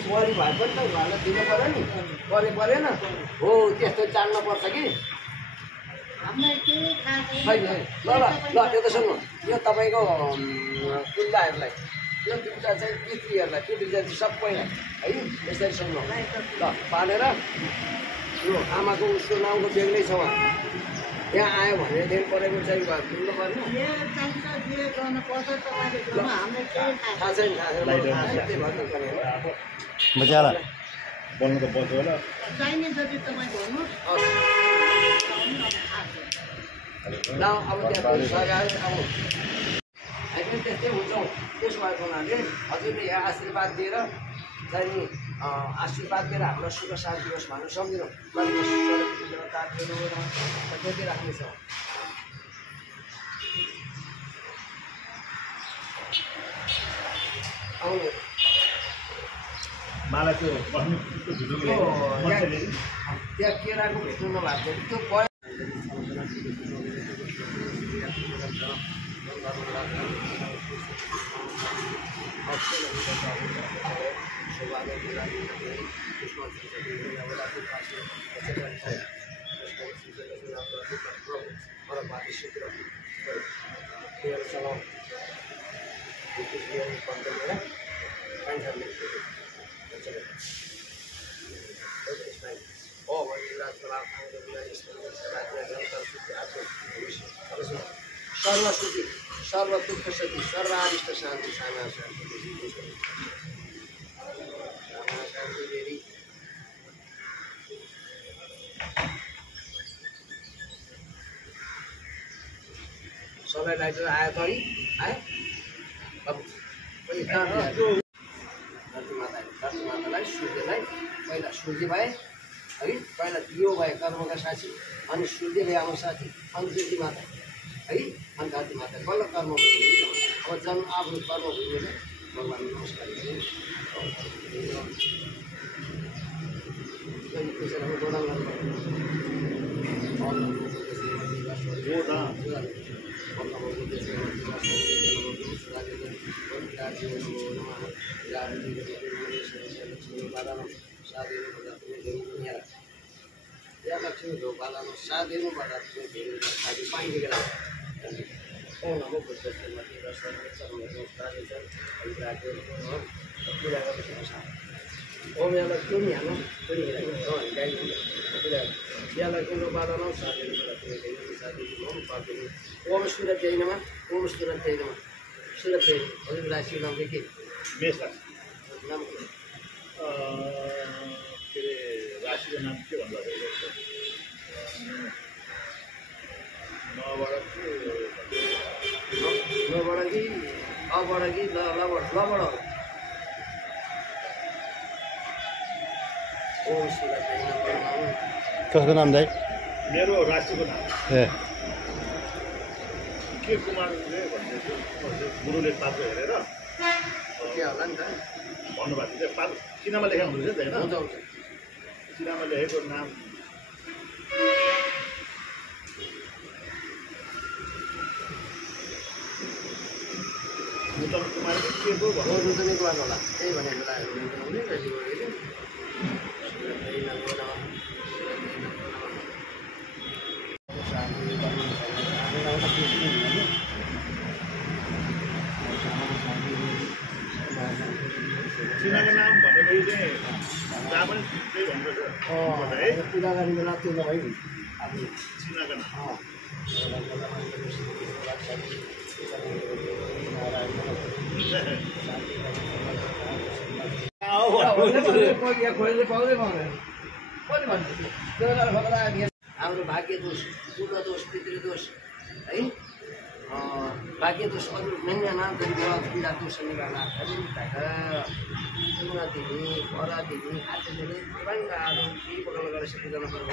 बुहारी भए पनि त उहाँलाई दिनु पऱ्यो नि परेन हो त्यस्तो जान्नुपर्छ कि छैन ल ल ल त्यो त सुन्नु यो तपाईँको तुल्दाहरूलाई यो दुईवटा चाहिँ पितृहरूलाई पितृ जाति सबैलाई है यसरी सुन्नु ल पालेर यो आमाको उसको नामको बेग्लै छ उहाँ यहाँ आयो भनेदेखि परेको चाहिँ दिनु पर्ने थाहा छैन बचाला बोल्नु त बच्यो होला ल अब त्यहाँ सरकार अब हामी पनि त्यस्तै हुन्छौँ त्यसो भएको हुनाले हजुरले यहाँ आशीर्वाद दिएर चाहिँ नि आशीर्वाद दिएर हाम्रो सुख शान्ति होस् भनेर सम्झिनु त्यति राख्नेछ आउनु मलाई त्यो त्यहाँ केराको भेट्नु नभएको त्यो सर्वसुखी सर्वदुःख सती सर्वारिष्ट शान्ति सामा शान्ति देवी सबैलाई चाहिँ आयो तरी आयो अब पनि धरतीमातालाई सूर्यलाई पहिला सूर्य भए है पहिला दियो भए कर्मका साथी अनि सूर्य भए आमा साथी अनि ज्योति माता है अनि धरती माता बल्ल कर्म अब जन्म आफ्नो कर्म भूमिले भगवान् नमस्कार लक्ष्मी ढोकालामा साधेनु साथी पानी गेला ओम नमो बुद्धस्य मति दर्शन नमस्कार ओम या लक्ष्मी हानो पनि या लक्ष्मी बालानो साधेनु ओम सूरज जैनमा ओम सूरज जैनमा सूरज जैन हजुर राशि नाम के मेष नाम के अरे राशिको नाम के भन्दाखेरि कसको नाम दाइ मेरो राशिको नाम ए के कुमारले भन्ने गुरुले पात्र हेरेर के होला नि त भन्नुभएको थियो पात्र सिनामा लेखेको हुँदैछ नि होइन सिनामा लेखेको नाम उत्तम कुमार के को भन्नु होला त्यही भनेको सिनाको नाम भनेको चाहिँ जहाँ पनि त्यही भन्नुपर्छ है पूजागारी बेला त्यो नभइ सिनाको नाम हाम्रो भाग्य दोष पूर्व दोष पितृदोष है भाग्य दोष अरू मेन्यानाम पीडा दोष निवारणा उन्नतिनी परातिनी आचेले रङ्गाहरू केही पकाउन गरेर पूजना पर्व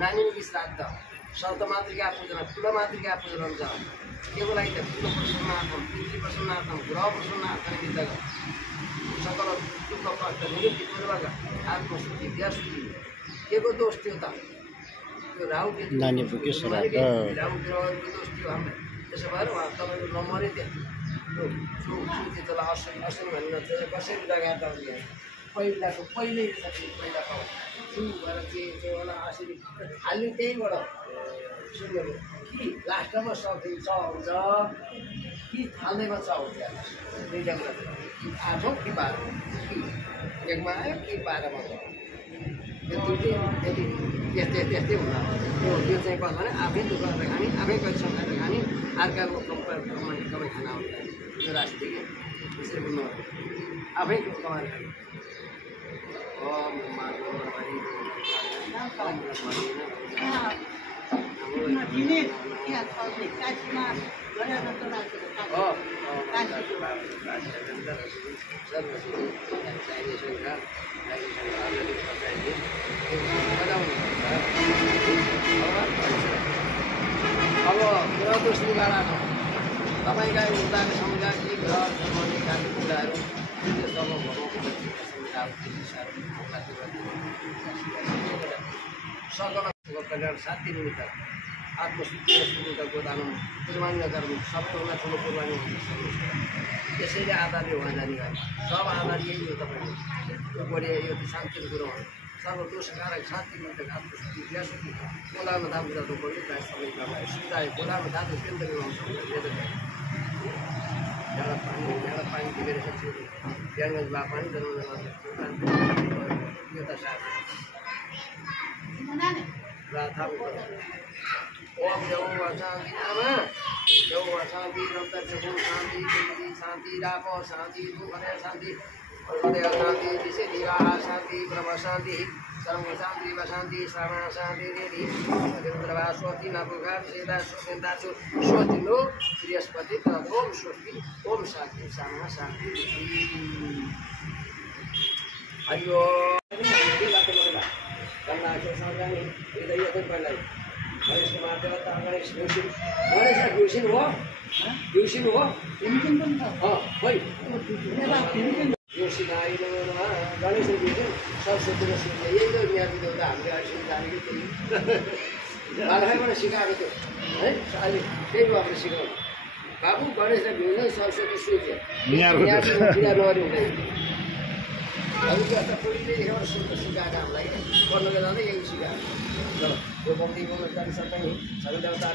नानीमुखी श्राद्ध सप्तमातृका पूजना कुलमातृका पूजना हुन्छ केको लागि त कुल प्रसन्नार्थम पितृ प्रसन्नार्थम ग्रह प्रसन्नार्थम विद्या सकल दुःख कष्ट निवृत्ति पूर्वक आत्मशुद्धि देशुद्धि केको दोष थियो त त्यो राहु नानीमुखी श्राद्ध राहु ग्रहको दोष थियो हामीलाई त्यसो भएर उहाँ तपाईँको नम्बरै थियो त्यो त्यसलाई असली असली भनिन्छ कसरी लगाएर पहिलाको पहिल्यै पहिलाको सुरु भएर के होला यसरी हाल्ने त्यहीँबाट सुनेको कि लास्टमा सकिन्छ हुन्छ कि थाल्दैमा छ हुन्छ दुईवटा कुरा कि 8 कि 12 कि एकमा आयो कि 12मा छ त्यस्तै हुँदा यो चाहिँ कस्तो भने आफै दुःख गरेर खाने आफै पैसा खाएर खाने अर्काको कमाइ खाना हुन्छ यो राष्ट्रिय त्यसरी बुझ्नु आफै कमाएर खाने अब कुरा दोस्रो गाडा छ तपाईँका उदाको समुदाय के ग्रह जन्मनेकाको कुराहरू त्यो सब सकल कल्याण शान्ति निमित्त आत्मशुद्धिको गोदान कुर्बानी गर्नु सबैभन्दा ठुलो कुर्बानी हुन्छ त्यसैले आधारले उहाँ जाने गर्नु सब आधार यही हो तपाईँको यो बढी यो शान्तिको कुरो हो सर्वदोषकारक शान्ति निमित्त आत्मशुद्धि क्रियाशुद्धि गोदामा धाम गर्नु पऱ्यो प्रायः सबै गर्दा सुविधा गोदामा धाम केन्द्र लगाउँछ एउटा पानी टिपेर सक्छु ज्ञानगञ्जमा पानी जन्म यो त साथ ओम यौवा शान्ति आमा यौवा शान्ति रक्तचक्षु शान्ति शान्ति शान्ति राप शान्ति दुःखदय शान्ति हृदय शान्ति दिशे निराहा शान्ति ब्रह्म शान्ति सर्व शान्ति शान्ति श्रवण शान्ति देवी सदेन्द्रवा स्वस्ति नपुगा सेदा सुखेन्दासु स्वस्ति नो बृहस्पति ओम स्वस्ति ओम शान्ति सामा शान्ति हरि ओम गंगाचो साधन हृदय तो पहले गणेश कुमार देवता गणेश घोषित गणेश घोषित हो हाँ भाई घोषित आई गणेश घोषित सरस्वती घोषित यही तो यहाँ देवता हामीले अहिले जानेकै त्यही बालकैबाट सिकाएको थियो है अहिले त्यही हो हामीले सिकाउनु बाबु गणेशलाई घोषित सरस्वती सूर्य यहाँ नगरी हुँदैन अरू जस्ता पुरीले एउटा सुनको सिकाएको हामीलाई गर्नुको जाँदै यही सिकाएको चलो यो बन्दीको जान सक्छ नि सबै देवता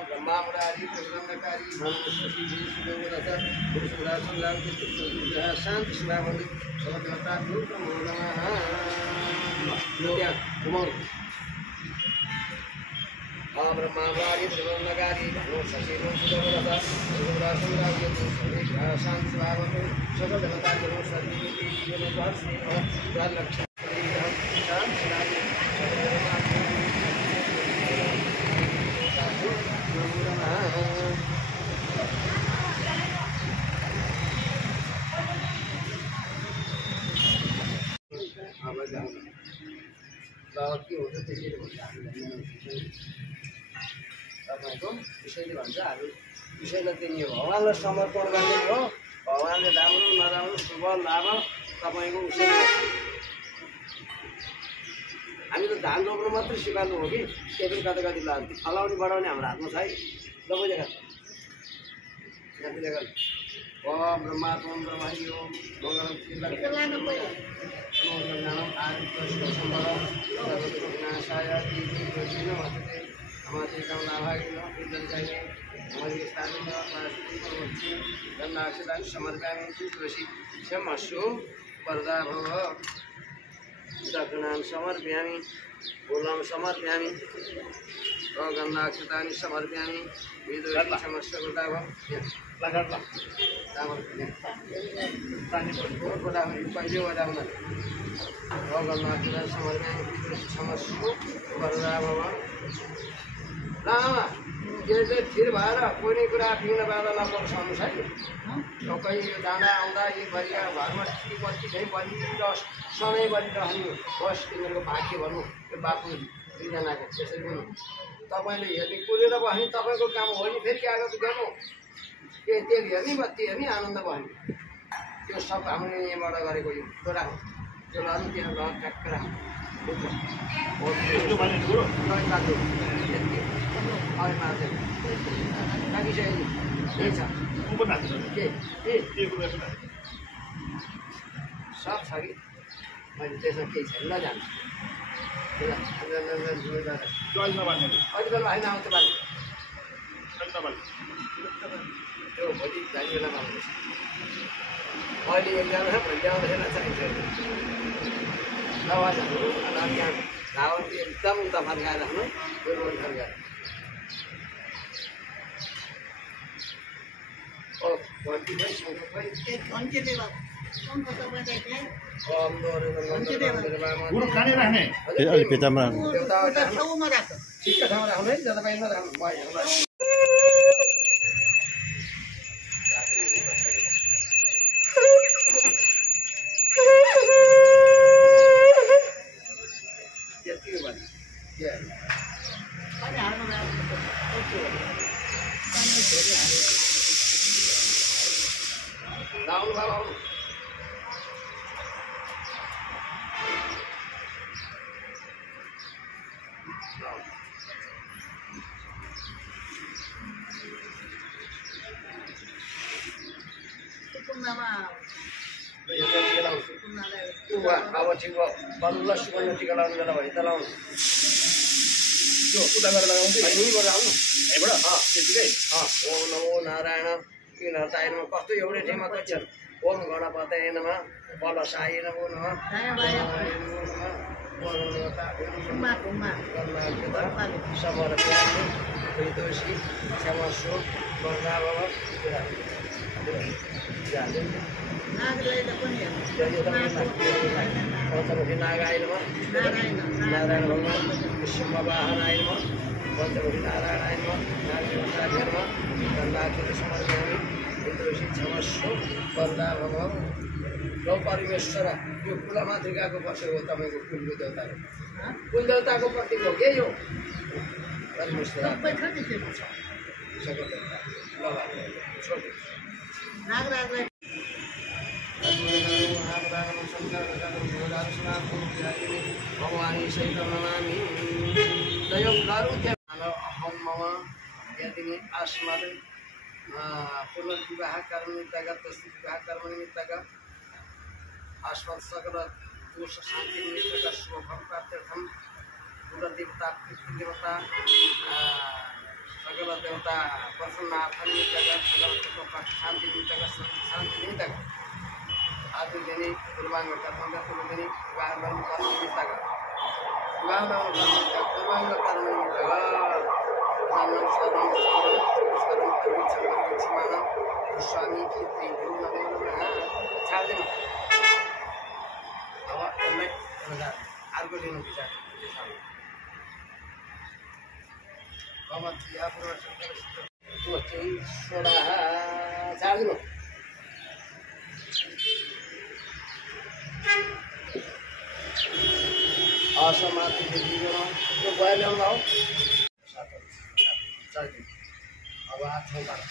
ब्रह्मा मुरारी प्रसन्नकारी शान्ति सुभावन्दी सब देवता ब्रह्मावारी त्रिभुवनकारी सचिवं सुदवरता शांति स्वभावं सकल देवता गुरु सद्गुरु जीवन वासी और लक्ष्य के हुन्छ त्यसरी भन्छ तपाईँको विषयले भन्छ हामी विषयलाई दिने हो भगवान्लाई समर्पण गर्ने हो भगवान्ले राम्रो नराम्रो शुभ लाभ तपाईँको विषय हामी त धान रोप्नु मात्रै सिकाउनु हो कि त्यही पनि कता कति लाग्छ फलाउने बढाउने हाम्रो हातमा छ है तपाईँले ओम ब्रह्मात्म ब्रह्माणी ओम मङ्गलम हमारे गाँव लाभागी जल जाएंगे हमारे स्थान में गंगाक्षदान समर्पयामि तुलसी क्षमस्व वरदा भव दक्षिणां समर्पयामि फूलं समर्पयामि गंगाक्षदानि समर्पयामि वेदोहि क्षमस्व वरदा भव पहिले वदाउन गंगाक्षदान समर्पयामि तुलसी क्षमस्व वरदा भव लामा के चाहिँ थिर भएर कुनै कुरा पिउन बाँधा नपर्छ है सबै यो जाँदा आउँदा यी बरिया घरमा टी बस्ती झैँ बलि र सधैँ बलिरहनु बस तिमीहरूको भाग्य भन्नु यो बापु दुईजनाको त्यसरी पनि तपाईँले हेर्ने कुरेर बस्ने तपाईँको काम हो नि फेरि आगो गर्नु तेल हेर्ने बत्ती हेर्ने आनन्द भयो त्यो सब हामीले यहाँबाट गरेको यो कुरा हो त्यो अरू त्यहाँ घर ट्याक्क राख्नु के छ को पनि हाल्छ के के कुरा पनि हाल्छ सब छ कि मैले त्यसमा केही छैन नजानु जल नबाल्ने अहिले बेला होइन आउँछ बाली जल नबाल्ने त्यो भोलि जाने बेलामा आउँदैछ अहिले एकजना भोलि आउँदैन चाहिन्छ नवाजहरू अनि यहाँ धावन एकदम उता फर्काएर राख्नु रोड फर्काएर ओ घन्टी पनि सँगै गुरु खाने राख्ने ए अलि पेटामा ठिक्क ठाउँमा राख्नु है जताभाइ नराख्नु भयो लाउनु भयो लाउनु अब टिका बल्ल सुवर्ण टिका लाउनु बेला भयो त लाउनु त्यो उता गरेर लगाउँदै यहीँबाट आउनु यहीँबाट त्यतिकै ओम नमो नारायण किनहतायनमा कस्तो एउटै ठाउँमा कक्षन् ओम गणपतये नमः बलसाय नमो नमः समर्पयामि परितोषी क्षमस्व वरदाभव पञ्चमुखी नागाय नमः नारायण भगवान् विश्ववाहनाय नमः पञ्चमुखी नारायणाय नमः नागदेवताय नमः गन्धाक्षर समर्पयामि परितोषी क्षमस्व वरदाभव गौ परमेश्वर यो कुलमातृकाको बसेको हो तपाईँको कुलको देवताको कुल देवताको प्रतीक हो के यो परमेश्वर भगवानी सहित नमामि दयं कारुण्य अहं मम यदिनि अस्मद् पुनर्विवाह कर्मनिमित्तः तस्य विवाह कर्मनिमित्तः अस्मत् सकल दोष शान्ति निमित्तः शुभफल प्राप्त्यर्थं कुलदेवता पितृदेवता सकल देवता प्रसन्नार्थ निमित्तः सकल शान्ति निमित्तः शान्ति निमित्तः आदिदिनी पूर्वांग कर्म पूर्वदिनी विवाह कर्म निमित्तः विवाह पूर्वांग कर्म निमित्तः नाम सर्वं सर्वं स्वामी की त्रिभुवन नमो नमः छाड्दिनु अब यसलाई अर्को लिनु विचार अब त्यो चाहिँ सोडा छाड्दिनु असमाप्ति जीवन त्यो भयो ल्याउनु हौ अब आठौँ बाह्र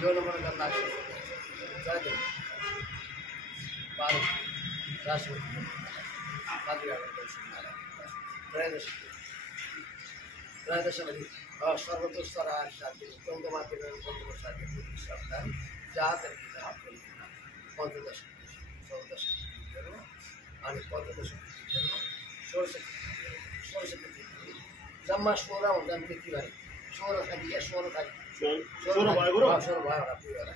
यो नम्बर गन्दा त्रयोदशवधि सर्वतोस्तर शान्ति चौधमाथि जातरिकः पञ्चदश चौदश अनि पञ्चदश षोडश जम्मा 16 हुन्छन् त्यति भए 16 खालि या 16 खालि 16 भयो होला पुगेर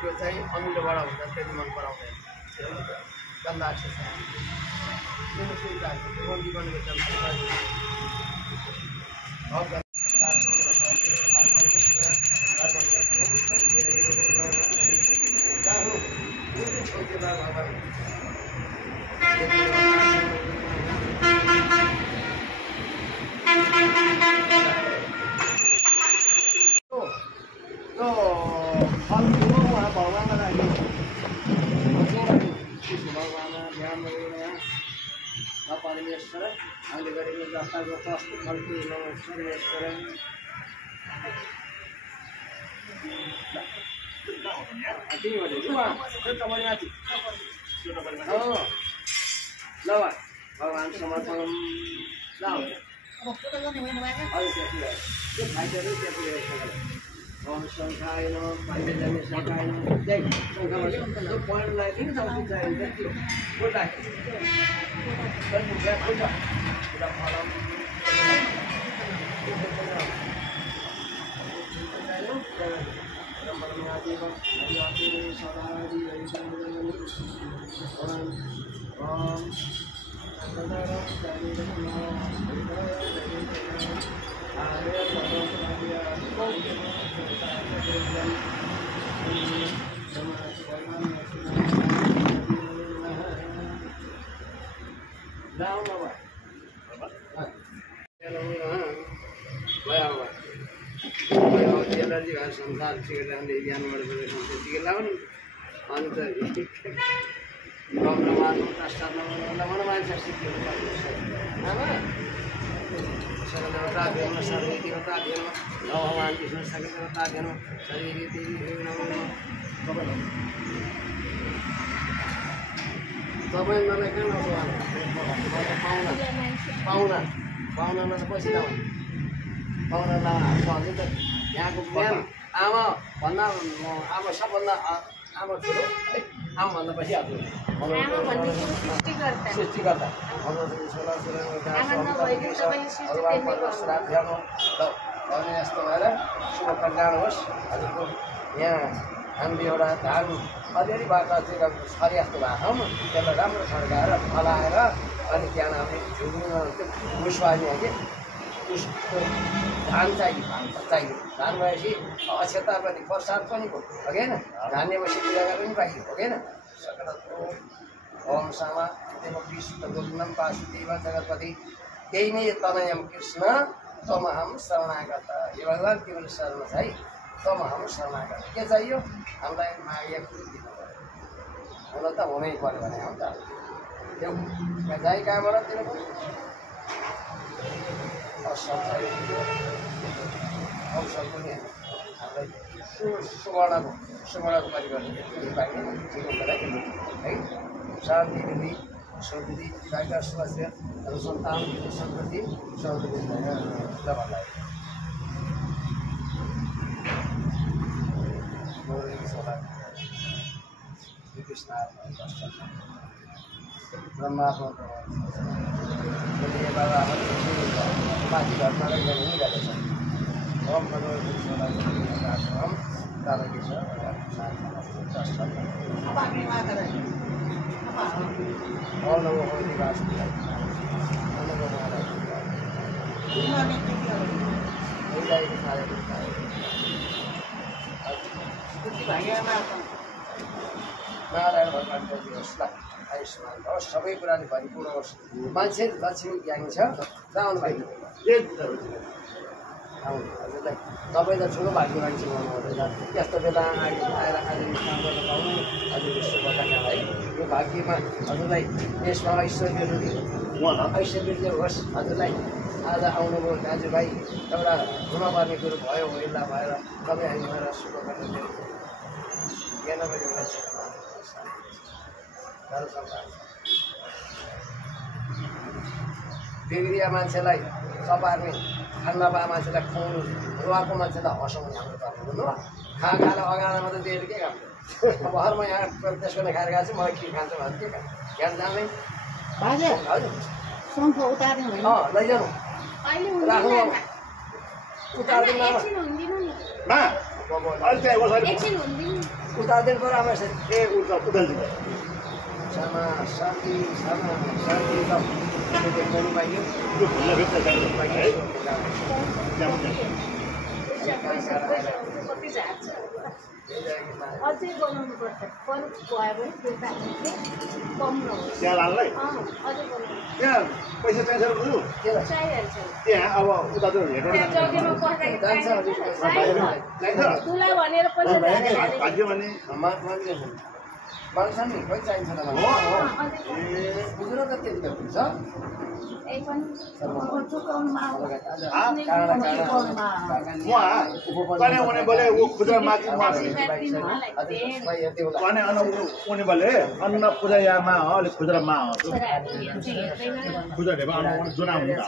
त्यो चाहिँ अमिलोबाट हुन्छ त्यति मन पराउँदैन गन्दा छ भगवान ध्यान परमेश्वर हामीले गरेको जस्ताको तस्तो फल्कु सर्वेश्वर ल भगवान् समर्पण ल ओम शंखाय नमः पांचजन्य शंखाय नमः जय शंखा बोले तो पॉइंट लाए दिन सब कुछ चाहिए देखिए बोलता है कल मुझे पूरा पूरा फॉलो संसार सिकेर ज्ञानबाट त्यतिकै लाउने अन्त ब्रह्माण्ड पश्चात नमन मान्छे सिक्यो सकलता भेन सर्वेतिरता भेन भगवान् विष्णु सकलता भेन शरीरति तपाईँ मलाई कहाँ पाहुना पाहुनालाई त पछि लाउने पाहुनालाई सधैँ त यहाँको बिहान आमा भन्दा आमा सबभन्दा आमा ठुलो आमाभन्दा पछि आफ्नो सृष्टिकर्ता भने यस्तो भएर शुभ कल्याण होस् हजुरको यहाँ हामीले एउटा धान अलिअलि बाटो चाहिँ छरे जस्तो भएको ठाउँमा त्यसलाई राम्रो छड्काएर फलाएर अनि त्यहाँ हामीले झुल्नु मुसवानी कि उसको धान चाहियो चाहियो धान भएपछि अक्षता पनि प्रसाद पनि हो होइन धान्यपछि पूजा गरेर पनि पाइयो हो होइन ओम सामा देव विष्णु गोविन्दम वासुदेव जगतपति त्यही नै तनयम कृष्ण तमहम शरणागत यो भगवान् तिम्रो शरण छ है तमहम शरणागत के चाहियो हामीलाई माया दिनु पऱ्यो हुन त हुनै पऱ्यो भने हो त त्यो जाइ कहाँबाट दिनु पऱ्यो औषध पनि हामीलाई सुवर्णको परिवार पाइने ठिक है शान्ति विधि सुविधि गायिका स्वास्थ्य अनुसन्धान संस्कृति सौदृढ भन्दा श्रीकृष्ण ब्रह्मात्मा बाबा माथि घरमा गरेको छ ओम भगवती नारायण भगवान्को दिवसलाई आयुष्मान होस् सबै कुराले भरिपूर्ण होस् मान्छे लक्ष्मी ज्ञानी छ जानु भाइ हजुरलाई तपाईँ त ठुलो भाग्य मान्छे हुनुहुँदैन त्यस्तो बेला आएर अहिले काम गर्न पाउनु हजुरको शुभकामना है यो भाग्यमा हजुरलाई यसमा ऐश्वर्य होस् हजुरलाई आज आउनुभयो दाजुभाइ एउटा हुनुपर्ने कुरो भयो महिला भएर तपाईँ हामीबाट शुभकामना दिनु बिग्रिया मान्छेलाई सपार्ने खाना पाए मान्छेलाई खुवाउनु रुवाको मान्छेलाई हँसाउने हाम्रो धर्म बुझ्नु खाएर अगाडि मात्रै दिएर के काम भर्खरमा यहाँ त्यसको नै खाएर गएको छु मलाई के खान्छ भने के खान्छ यहाँ जाँदै हजुर लैजानु राख्नु उतारिदिनु उतारिदिनु पऱ्यो आमा ए उतारिदिनु sama sapi sama sapi itu dengan bayu itu lebih tergantung bayu अझै बनाउनु पर्छ परुक भयो भने त्यो त कम नहोस् त्यहाँ लानलाई अझै बनाउनु त्यहाँ पैसा चाहिन्छ बुझ्नु चाहिहाल्छ त्यहाँ अब उता त हेर्नु जग्गामा पस्दाखेरि तुला भनेर पैसा भाग्यो भने पाउँछ नि खोइ चाहिन्छ त मलाई बुझ्नु त त्यति त हुन्छ कने उन्हें बोले वो खुदरा माँ की माँ कने उन्हें बोले अन्न पूजा या माँ हो खुदरा माँ हो खुदरा देवा जुना हुन्छ